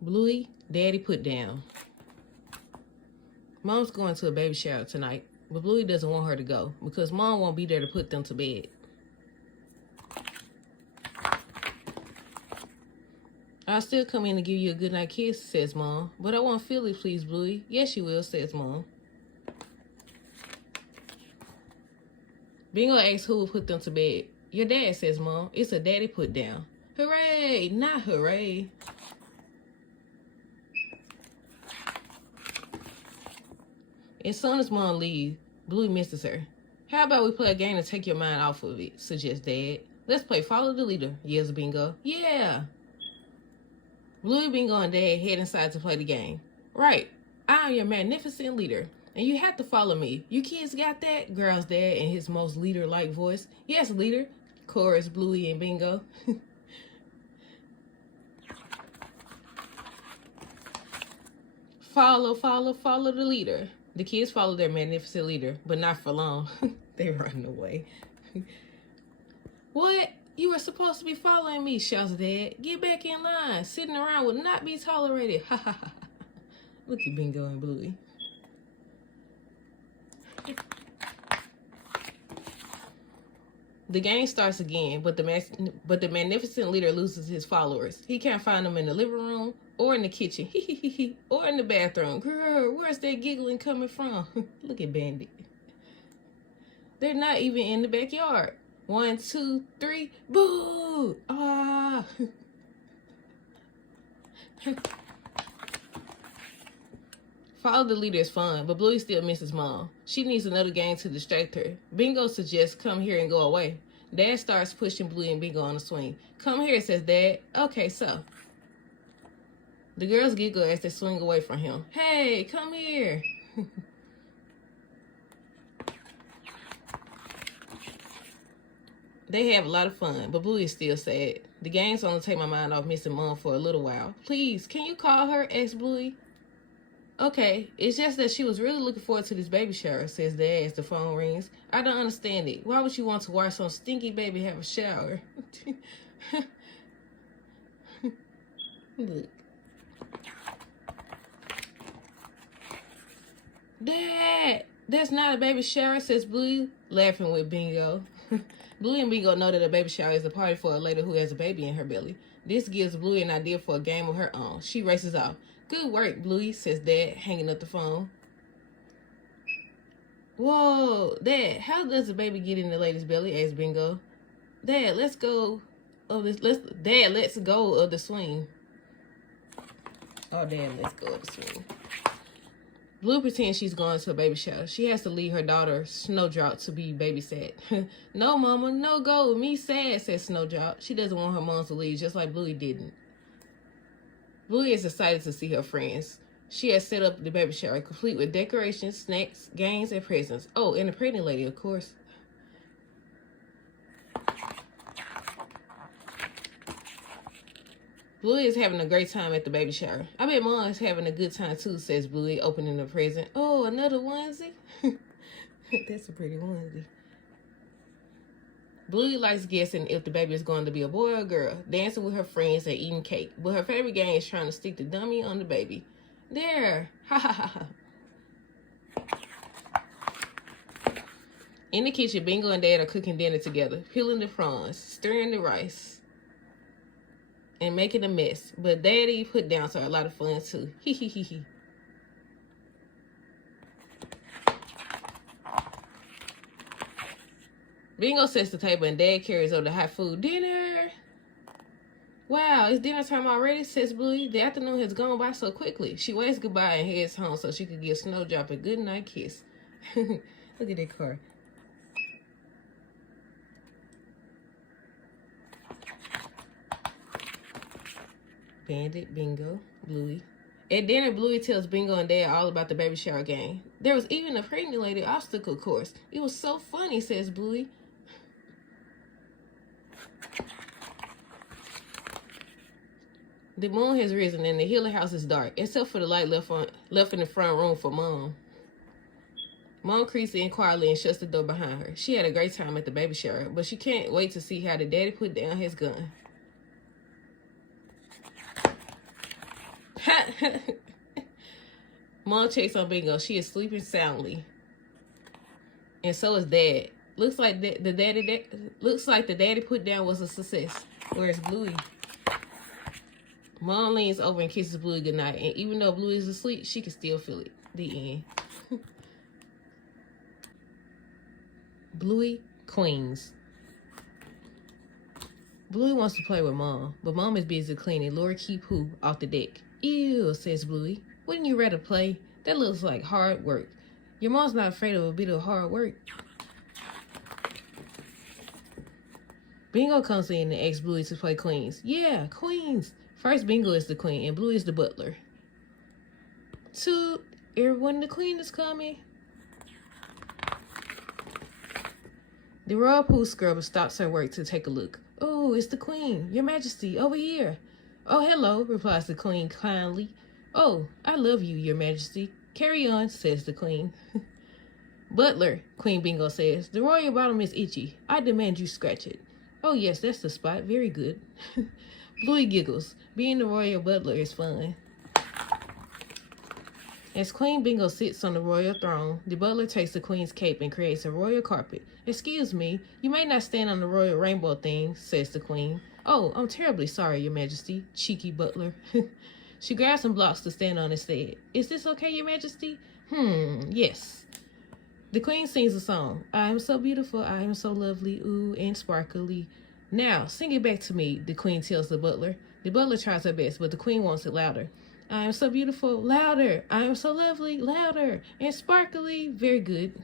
Bluey, Daddy put down. Mom's going to a baby shower tonight, but Bluey doesn't want her to go because Mom won't be there to put them to bed. I'll still come in and give you a goodnight kiss, says Mom. But I won't feel it, please, Bluey. Yes, you will, says Mom. Bingo asks who will put them to bed. Your dad, says Mom. It's a daddy put down. Hooray! Not hooray. As soon as Mom leaves, Bluey misses her. How about we play a game to take your mind off of it, suggests Dad. Let's play Follow the Leader, yells Bingo. Yeah! Bluey, Bingo, and Dad head inside to play the game. Right, I am your magnificent leader, and you have to follow me. You kids got that? Growls Dad in his most leader-like voice. Yes, leader, chorus Bluey and Bingo. Follow, follow, follow the leader. The kids follow their magnificent leader, but not for long. They run away. What? You were supposed to be following me, shouts Dad. Get back in line. Sitting around will not be tolerated. Ha ha ha. Look at Bingo and Bluey. The game starts again, but the magnificent leader loses his followers. He can't find them in the living room or in the kitchen, or in the bathroom. Girl, where's that giggling coming from? Look at Bandit. They're not even in the backyard. 1, 2, 3, boo! Ah! Follow the leader is fun, but Bluey still misses Mom. She needs another game to distract her. Bingo suggests come here and go away. Dad starts pushing Bluey and Bingo on the swing. Come here, says Dad. Okay, so. The girls giggle as they swing away from him. Hey, come here. They have a lot of fun, but Bluey is still sad. The game's only take my mind off missing Mom for a little while. Please, can you call her? Asks Bluey. Okay, it's just that she was really looking forward to this baby shower, says Dad as the phone rings. I don't understand it. Why would you want to watch some stinky baby have a shower? Look. Dad, that's not a baby shower, says Bluey, laughing with Bingo. Bluey and Bingo know that a baby shower is a party for a lady who has a baby in her belly. This gives Bluey an idea for a game of her own. She races off. Good work, Bluey, says Dad, hanging up the phone. Whoa, Dad, how does a baby get in the lady's belly? Asks Bingo. Dad, let's go of this. Let's go of the swing. Oh, Dad, let's go of the swing. Blue pretends she's going to a baby shower. She has to leave her daughter, Snowdrop, to be babysat. No, Mama, no go with me sad, says Snowdrop. She doesn't want her mom to leave, just like Bluey didn't. Bluey is excited to see her friends. She has set up the baby shower, complete with decorations, snacks, games, and presents. Oh, and a pregnant lady, of course. Bluey is having a great time at the baby shower. I bet Mom is having a good time too, says Bluey, opening the present. Oh, another onesie? That's a pretty onesie. Bluey likes guessing if the baby is going to be a boy or a girl, dancing with her friends and eating cake. But her favorite game is trying to stick the dummy on the baby. There! Ha ha ha ha. In the kitchen, Bingo and Dad are cooking dinner together, peeling the prawns, stirring the rice, and making a mess. But Daddy put downs are a lot of fun too. Hee hee hee hee. Bingo sets the table and Dad carries over the hot food. Dinner! Wow, it's dinner time already, says Bluey. The afternoon has gone by so quickly. She waves goodbye and heads home so she could give Snowdrop a good night kiss. Look at that car. Bandit, Bingo, Bluey. At dinner, Bluey tells Bingo and Dad all about the baby shower game. There was even a pregnant lady obstacle course. It was so funny, says Bluey. The moon has risen and the Healer house is dark, except for the light left in the front room for Mom. Mom creeps in quietly and shuts the door behind her. She had a great time at the baby shower, but she can't wait to see how the daddy put down his gun. Mom checks on Bingo. She is sleeping soundly. And so is Dad. Looks like the daddy put down was a success. Where's Bluey? Mom leans over and kisses Bluey goodnight. And even though Bluey is asleep, she can still feel it. The end. Bluey Queens. Bluey wants to play with Mom, but Mom is busy cleaning lorikeet poo off the deck. Ew, says Bluey. Wouldn't you rather play? That looks like hard work. Your mom's not afraid of a bit of hard work. Bingo comes in and asks Bluey to play Queens. Yeah, Queens. First, Bingo is the queen and Bluey is the butler. Toot, everyone, the queen is coming. The royal poo scrubber stops her work to take a look. Oh, it's the queen, your majesty, over here. Oh, hello, replies the queen kindly. Oh, I love you, your majesty. Carry on, says the queen. Butler, Queen Bingo says, the royal bottom is itchy. I demand you scratch it. Oh, yes, that's the spot. Very good. Bluey giggles. Being the royal butler is fun. As Queen Bingo sits on the royal throne, the butler takes the queen's cape and creates a royal carpet. Excuse me, you may not stand on the royal rainbow thing, says the queen. Oh, I'm terribly sorry, your majesty, cheeky butler. She grabs some blocks to stand on instead. Is this okay, your majesty? Yes. The queen sings a song. I am so beautiful, I am so lovely, ooh, and sparkly. Now, sing it back to me, the queen tells the butler. The butler tries her best, but the queen wants it louder. I am so beautiful, louder. I am so lovely, louder, and sparkly. Very good.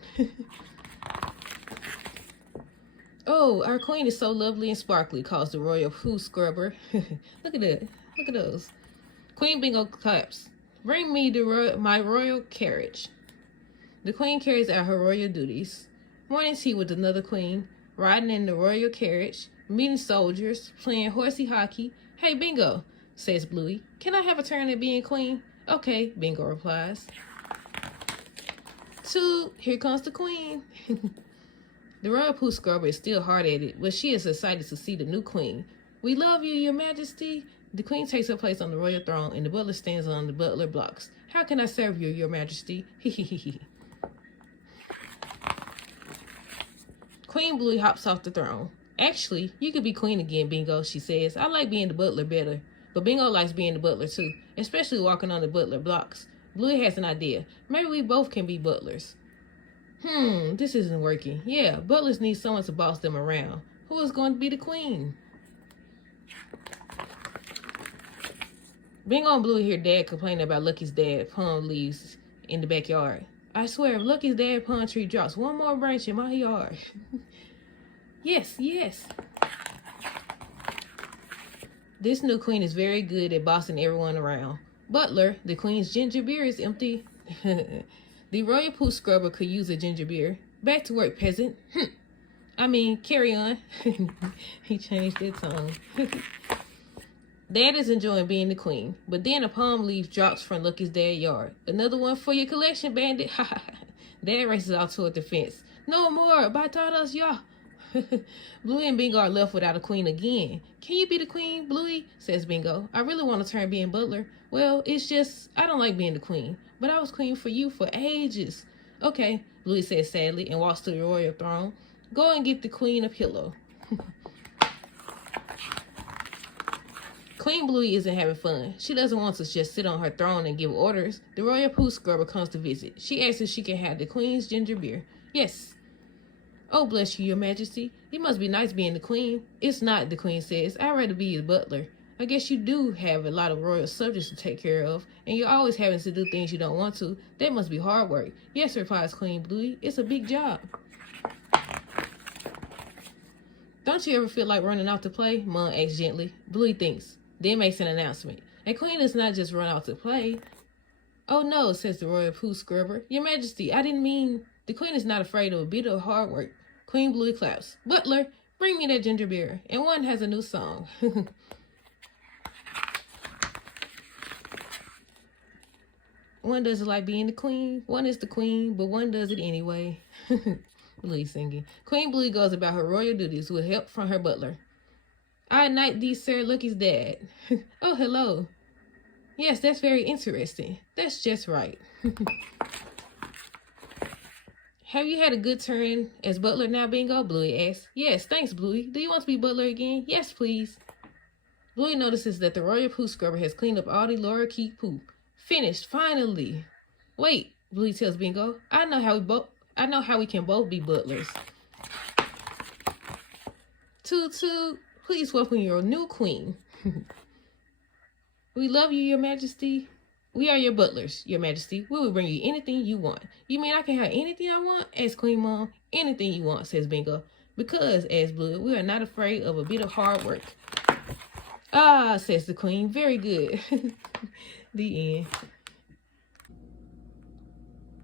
Oh, our queen is so lovely and sparkly, calls the royal poo scrubber. Look at that. Look at those. Queen Bingo claps. Bring me my royal carriage. The queen carries out her royal duties. Morning tea with another queen, riding in the royal carriage, meeting soldiers, playing horsey hockey. Hey, Bingo, says Bluey. Can I have a turn at being queen? Okay, Bingo replies. Toot, here comes the queen. The royal poo scrubber is still hard at it, but she is excited to see the new queen. We love you, your majesty. The queen takes her place on the royal throne, and the butler stands on the butler blocks. How can I serve you, your majesty? Queen Bluey hops off the throne. Actually, you could be queen again, Bingo, she says. I like being the butler better, but Bingo likes being the butler too, especially walking on the butler blocks. Bluey has an idea. Maybe we both can be butlers. This isn't working. Yeah, butlers need someone to boss them around. Who is going to be the queen? Bingo and Bluey hear Dad complaining about Lucky's dad palm leaves in the backyard. I swear, if Lucky's dad palm tree drops one more branch in my yard. Yes, yes. This new queen is very good at bossing everyone around. Butler, the queen's ginger beer is empty. The royal poo scrubber could use a ginger beer. Back to work, peasant. I mean, carry on. He changed his tone. Dad is enjoying being the queen, but then a palm leaf drops from Lucky's dad's yard. Another one for your collection, bandit. Dad races out toward the fence. No more, batatas, y'all. Bluey and Bingo are left without a queen again. Can you be the queen, Bluey? Says Bingo. I really want to turn being butler. Well, it's just, I don't like being the queen, but I was queen for you for ages. Okay, Bluey says sadly and walks to the royal throne. Go and get the queen a pillow. Queen Bluey isn't having fun. She doesn't want to just sit on her throne and give orders. The royal poo scrubber comes to visit. She asks if she can have the queen's ginger beer. Yes. Oh, bless you, your majesty. It must be nice being the queen. It's not, the queen says. I'd rather be the butler. I guess you do have a lot of royal subjects to take care of, and you're always having to do things you don't want to. That must be hard work. Yes, replies Queen Bluey. It's a big job. Don't you ever feel like running out to play? Mom asks gently. Bluey thinks, then makes an announcement. A queen does not just run out to play. Oh no, says the royal poo scrubber. Your majesty, I didn't mean... The queen is not afraid of a bit of hard work. Queen Bluey claps. Butler, bring me that ginger beer. And one has a new song. One doesn't like being the queen. One is the queen, but one does it anyway. Bluey singing. Queen Bluey goes about her royal duties with help from her butler. I knight thee, Sir Lucky's dad. Oh, hello. Yes, that's very interesting. That's just right. Have you had a good turn as butler now, Bingo? Bluey asks. Yes, thanks, Bluey. Do you want to be butler again? Yes, please. Bluey notices that the royal poo scrubber has cleaned up all the Laura Keith poo. Finished, finally. Wait, Bluey tells Bingo. I know how we can both be butlers. Toot toot, please welcome your new queen. We love you, Your Majesty. We are your butlers, Your Majesty. We will bring you anything you want. You mean I can have anything I want? Asks Queen Mom. Anything you want, says Bingo. Because, asks Bluey, we are not afraid of a bit of hard work. Ah, says the Queen. Very good. The end.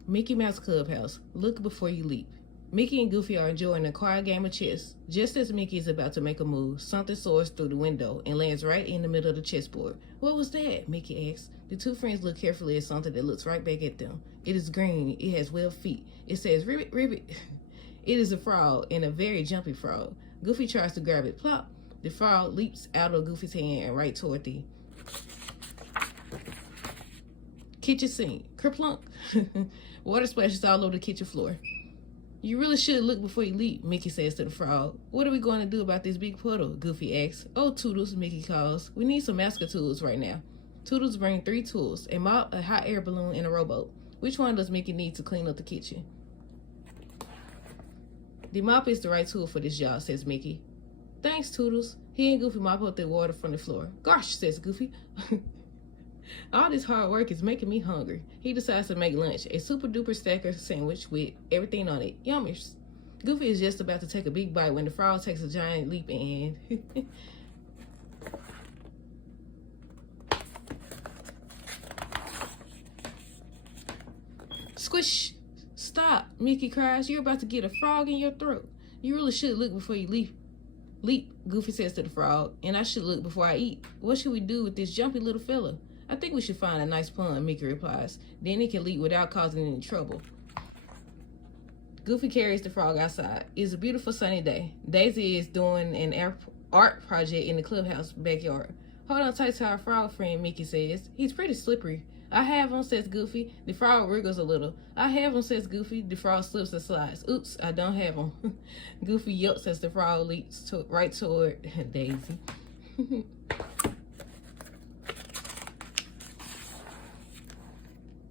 Mickey Mouse Clubhouse. Look before you leap. Mickey and Goofy are enjoying a quiet game of chess. Just as Mickey is about to make a move, something soars through the window and lands right in the middle of the chessboard. What was that? Mickey asks. The two friends look carefully at something that looks right back at them. It is green. It has 12 feet. It says, ribbit, ribbit. It is a frog, and a very jumpy frog. Goofy tries to grab it. Plop. The frog leaps out of Goofy's hand and right toward the kitchen sink. Kerplunk. Water splashes all over the kitchen floor. You really should look before you leap, Mickey says to the frog. What are we going to do about this big puddle? Goofy asks. Oh, Toodles, Mickey calls. We need some master tools right now. Toodles brings 3 tools, a mop, a hot air balloon, and a rowboat. Which one does Mickey need to clean up the kitchen? The mop is the right tool for this job, says Mickey. Thanks, Toodles. He and Goofy mop up the water from the floor. Gosh, says Goofy. All this hard work is making me hungry. He decides to make lunch, a super duper stacker sandwich with everything on it. Yummers. Goofy is just about to take a big bite when the frog takes a giant leap and... Squish! Stop, Mickey cries. You're about to get a frog in your throat. You really should look before you leap. Leap, Goofy says to the frog, and I should look before I eat. What should we do with this jumpy little fella? I think we should find a nice pond, Mickey replies. Then he can leap without causing any trouble. Goofy carries the frog outside. It's a beautiful sunny day. Daisy is doing an art project in the clubhouse backyard. Hold on tight to our frog friend, Mickey says. He's pretty slippery. I have him, says Goofy. The frog wriggles a little. I have him, says Goofy. The frog slips and slides. Oops, I don't have him. Goofy yelps as the frog leaps right toward Daisy.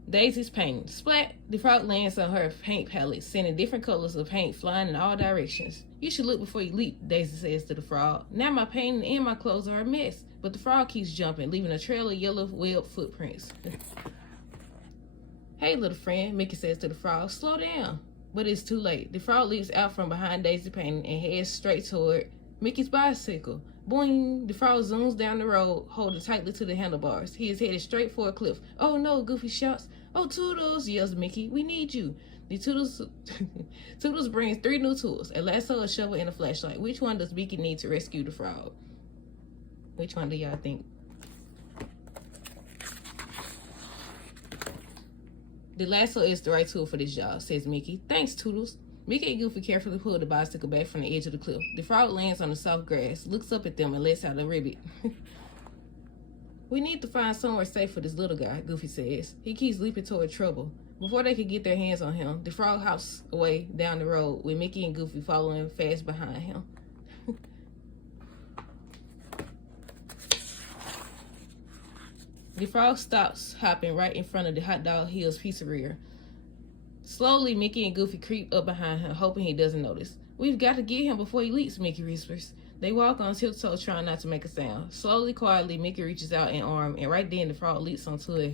Daisy's painting. Splat! The frog lands on her paint palette, sending different colors of paint flying in all directions. You should look before you leap, Daisy says to the frog. Now my painting and my clothes are a mess. But the frog keeps jumping, leaving a trail of yellow webbed footprints. Hey, little friend, Mickey says to the frog. Slow down. But it's too late. The frog leaps out from behind Daisy's painting and heads straight toward Mickey's bicycle. Boing! The frog zooms down the road, holding tightly to the handlebars. He is headed straight for a cliff. Oh no, Goofy shouts. Oh, Toodles, yells Mickey. We need you. The Toodles brings 3 new tools, a lasso, a shovel, and a flashlight. Which one does Mickey need to rescue the frog? Which one do y'all think? The lasso is the right tool for this job, says Mickey. Thanks, Toodles. Mickey and Goofy carefully pull the bicycle back from the edge of the cliff. The frog lands on the soft grass, looks up at them, and lets out a ribbit. We need to find somewhere safe for this little guy, Goofy says. He keeps leaping toward trouble. Before they can get their hands on him, the frog hops away down the road with Mickey and Goofy following fast behind him. The frog stops hopping right in front of the Hot Dog Hills pizzeria. Slowly, Mickey and Goofy creep up behind him, hoping he doesn't notice. We've got to get him before he leaps, Mickey whispers. They walk on tiptoe, trying not to make a sound. Slowly, quietly, Mickey reaches out an arm, and right then the frog leaps onto it.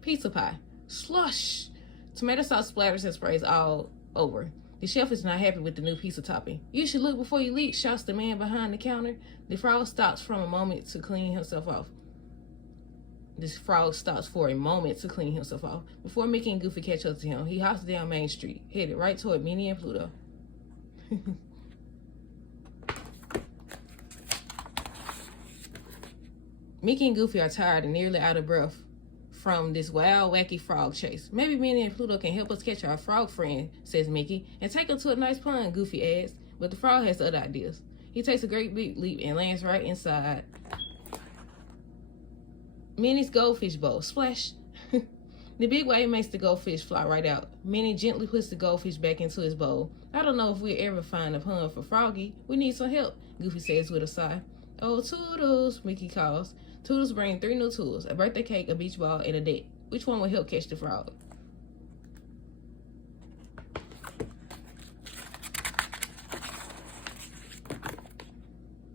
Pizza pie. Slush! Tomato sauce splatters and sprays all over. The chef is not happy with the new pizza topping. You should look before you leap, shouts the man behind the counter. The frog stops for a moment to clean himself off. Before Mickey and Goofy catch up to him, he hops down Main Street, headed right toward Minnie and Pluto. Mickey and Goofy are tired and nearly out of breath from this wild, wacky frog chase. Maybe Minnie and Pluto can help us catch our frog friend, says Mickey, and take him to a nice pond, Goofy adds. But the frog has other ideas. He takes a great big leap and lands right inside Minnie's goldfish bowl. Splash. The big wave makes the goldfish fly right out. Minnie gently puts the goldfish back into his bowl. I don't know if we'll ever find a pun for Froggy. We need some help, Goofy says with a sigh. Oh, Toodles, Mickey calls. Toodles brings 3 new tools, a birthday cake, a beach ball, and a net. Which one will help catch the frog?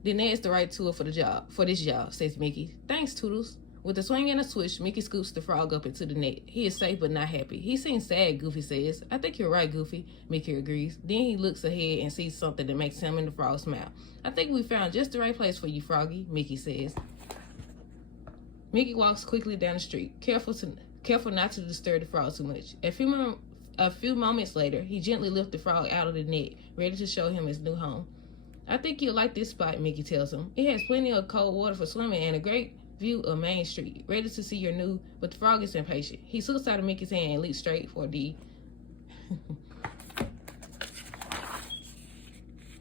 The net's the right tool for this job, says Mickey. Thanks, Toodles. With a swing and a swish, Mickey scoops the frog up into the net. He is safe but not happy. He seems sad, Goofy says. I think you're right, Goofy, Mickey agrees. Then he looks ahead and sees something that makes him and the frog smile. I think we found just the right place for you, Froggy, Mickey says. Mickey walks quickly down the street, careful not to disturb the frog too much. A few moments later, he gently lifts the frog out of the net, ready to show him his new home. I think you'll like this spot, Mickey tells him. It has plenty of cold water for swimming and a great view of Main Street. Ready to see your new, but the frog is impatient. He slips out of Mickey's hand and leaps straight for the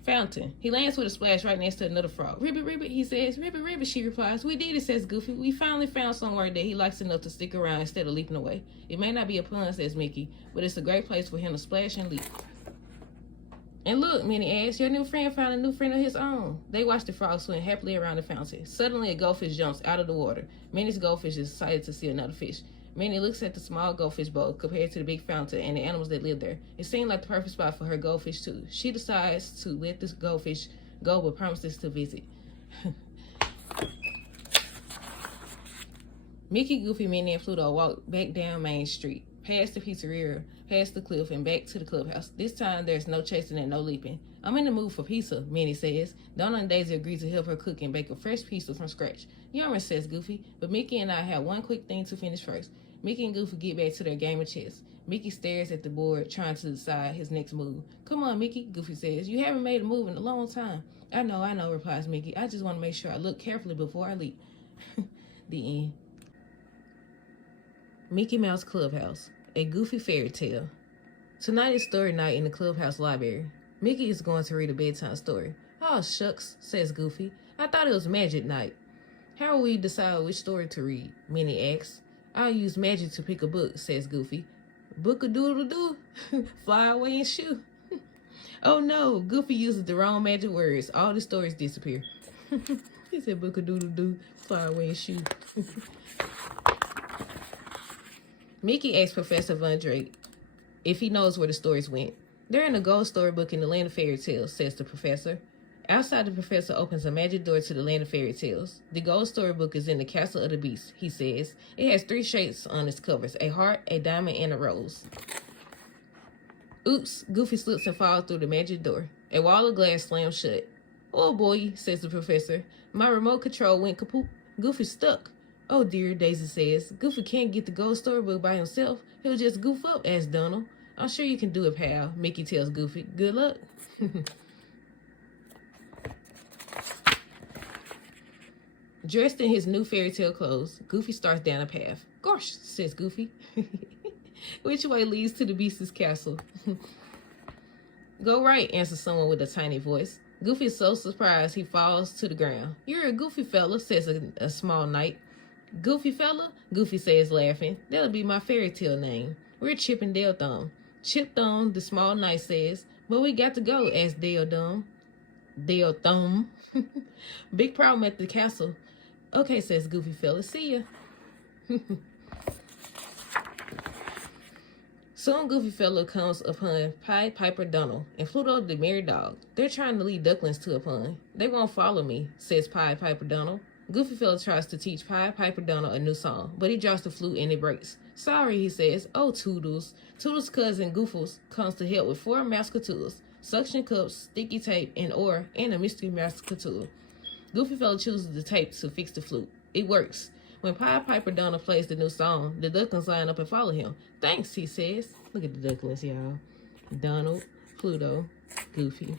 fountain. He lands with a splash right next to another frog. Ribbit, ribbit, he says. Ribbit, ribbit, she replies. We did it, says Goofy. We finally found somewhere that he likes enough to stick around instead of leaping away. It may not be a pun, says Mickey, but it's a great place for him to splash and leap. And look, Minnie asks, your new friend found a new friend of his own. They watch the frog swim happily around the fountain. Suddenly, a goldfish jumps out of the water. Minnie's goldfish is excited to see another fish. Minnie looks at the small goldfish bowl compared to the big fountain and the animals that live there. It seemed like the perfect spot for her goldfish, too. She decides to let this goldfish go, but promises to visit. Mickey, Goofy, Minnie, and Pluto walk back down Main Street, past the pizzeria, past the cliff, and back to the clubhouse. This time, there's no chasing and no leaping. I'm in the mood for pizza, Minnie says. Donna and Daisy agree to help her cook and bake a fresh pizza from scratch. Yummer, says Goofy, but Mickey and I have one quick thing to finish first. Mickey and Goofy get back to their game of chess. Mickey stares at the board, trying to decide his next move. Come on, Mickey, Goofy says. You haven't made a move in a long time. I know, replies Mickey. I just want to make sure I look carefully before I leap. The end. Mickey Mouse Clubhouse, a Goofy fairy tale. Tonight is story night in the clubhouse library. Mickey is going to read a bedtime story. Oh, shucks, says Goofy. I thought it was magic night. How will we decide which story to read? Minnie asks. I'll use magic to pick a book, says Goofy. Book-a-doodle-doo. Fly away and shoo. Oh no, Goofy uses the wrong magic words. All the stories disappear. He said book-a-doodle-doo. Fly away and shoo. Mickey asks Professor Von Drake if he knows where the stories went. They're in the gold storybook in the land of fairy tales, says the professor. Outside, the professor opens a magic door to the land of fairy tales. The gold storybook is in the castle of the beast, he says. It has 3 shapes on its covers, a heart, a diamond, and a rose. Oops, Goofy slips and falls through the magic door. A wall of glass slams shut. Oh boy, says the professor. My remote control went kaput. Goofy's stuck. Oh dear, Daisy says. Goofy can't get the gold storybook by himself. He'll just goof up, asks Donald. I'm sure you can do it, pal, Mickey tells Goofy. Good luck. Dressed in his new fairy tale clothes, Goofy starts down a path. Gosh, says Goofy. Which way leads to the beast's castle? Go right, answers someone with a tiny voice. Goofy is so surprised he falls to the ground. You're a goofy fella, says a small knight. Goofy fella? Goofy says, laughing. That'll be my fairy tale name. We're Chip and Dale Thumb. Chip Thumb, the small knight says. But we got to go, asks Dale Thumb. Dale Thumb. Big problem at the castle. Okay, says Goofy fella. See ya. Soon Goofy fella comes upon Pied Piper Donald and Pluto the merry dog. They're trying to lead ducklings to a pond. They won't follow me, says Pied Piper Donald. Goofy fella tries to teach Pied Piper Donald a new song, but he drops the flute and it breaks. Sorry, he says. Oh, Toodles. Toodles' cousin Goofles comes to help with 4 mascotures, suction cups, sticky tape, an oar, and a mystery mascoture. Goofy fella chooses the tape to fix the flute. It works. When Pied Piper Donald plays the new song, the ducklings line up and follow him. Thanks, he says. Look at the ducklings, y'all. Donald, Pluto, Goofy.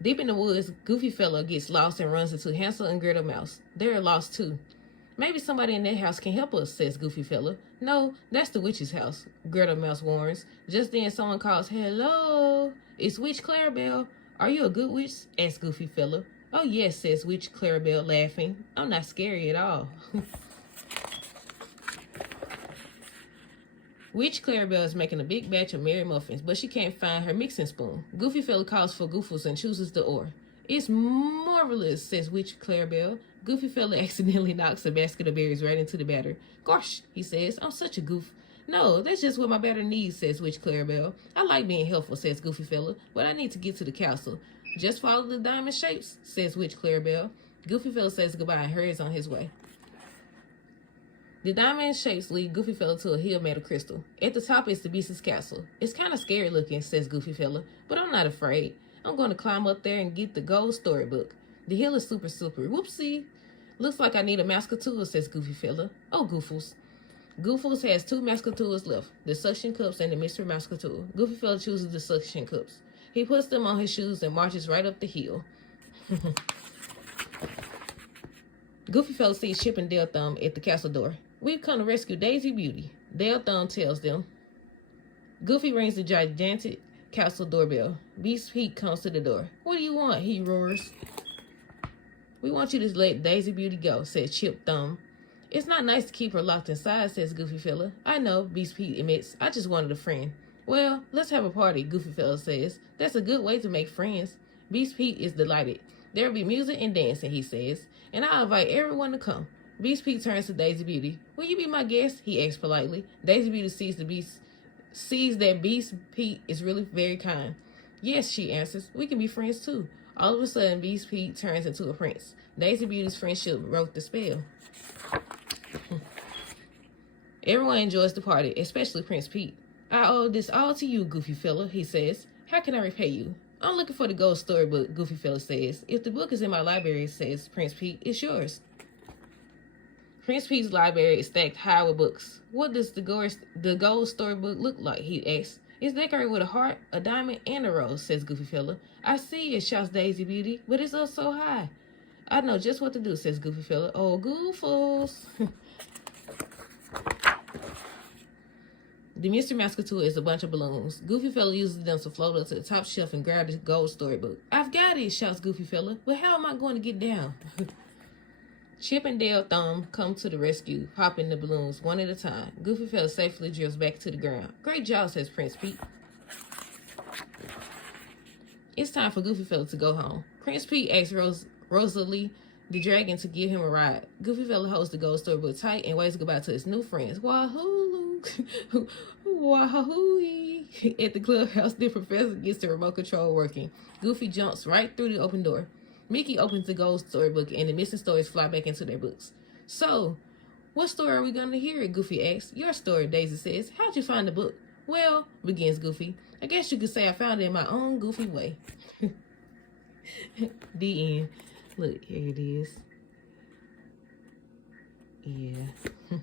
Deep in the woods, Goofy fella gets lost and runs into Hansel and Gretel Mouse. They're lost too. Maybe somebody in that house can help us, says Goofy fella. No, that's the witch's house, Gretel Mouse warns. Just then someone calls, hello, it's Witch Clarabelle. Are you a good witch? Asks Goofy fella. Oh, yes, says Witch Clarabelle, laughing. I'm not scary at all. Witch Clarabelle is making a big batch of Mary muffins, but she can't find her mixing spoon. Goofy Fella calls for Goofles and chooses the ore. It's marvelous, says Witch Clarabelle. Goofy Fella accidentally knocks a basket of berries right into the batter. Gosh, he says, I'm such a goof. No, that's just what my batter needs, says Witch Clarabelle. I like being helpful, says Goofy Fella, but I need to get to the castle. Just follow the diamond shapes, says Witch Clarabelle. Goofy Fella says goodbye and hurries on his way. The diamond shapes lead Goofy Fella to a hill made of crystal. At the top is the Beast's castle. It's kind of scary looking, says Goofy Fella, but I'm not afraid. I'm going to climb up there and get the gold storybook. The hill is super. Whoopsie. Looks like I need a mascatool, says Goofy Fella. Oh, Goofles. Goofles has 2 mascatools left, the suction cups and the mystery mascatool. Goofy Fella chooses the suction cups. He puts them on his shoes and marches right up the hill. Goofy Fella sees Chip and Dale Thumb at the castle door. We've come to rescue Daisy Beauty, Dale Thumb tells them. Goofy rings the gigantic castle doorbell. Beast Pete comes to the door. What do you want? He roars. We want you to let Daisy Beauty go, says Chip Thumb. It's not nice to keep her locked inside, says Goofy Fella. I know, Beast Pete admits. I just wanted a friend. Well, let's have a party, Goofy Fella says. That's a good way to make friends. Beast Pete is delighted. There will be music and dancing, he says, and I invite everyone to come. Beast Pete turns to Daisy Beauty. Will you be my guest? He asks politely. Daisy Beauty sees that Beast Pete is really very kind. Yes, she answers. We can be friends too. All of a sudden, Beast Pete turns into a prince. Daisy Beauty's friendship broke the spell. Everyone enjoys the party, especially Prince Pete. I owe this all to you, Goofy Fella, he says. How can I repay you? I'm looking for the gold storybook, Goofy Fella says. If the book is in my library, says Prince Pete, it's yours. Prince Pete's library is stacked high with books. What does the gold storybook look like, he asks. It's decorated with a heart, a diamond, and a rose, says Goofy Fella. I see it, shouts Daisy Beauty, but it's up so high. I know just what to do, says Goofy Fella. Oh, Goofles. The Mystery Mascatool is a bunch of balloons. Goofy Fella uses them to float up to the top shelf and grab the gold storybook. I've got it, shouts Goofy Fella, but how am I going to get down? Chip and Dale Thumb come to the rescue, hopping the balloons one at a time. Goofy Fella safely drills back to the ground. Great job, says Prince Pete. It's time for Goofy Fella to go home. Prince Pete asks Rosalie the dragon to give him a ride. Goofy Fella holds the gold storybook tight and waves goodbye to his new friends. Wahoo! Wahoo! At the clubhouse, the professor gets the remote control working. Goofy jumps right through the open door. Mickey opens the gold storybook and the missing stories fly back into their books. So, what story are we going to hear? Goofy asks. Your story, Daisy says. How'd you find the book? Well, begins Goofy, I guess you could say I found it in my own goofy way. The end. Look, here it is. Yeah.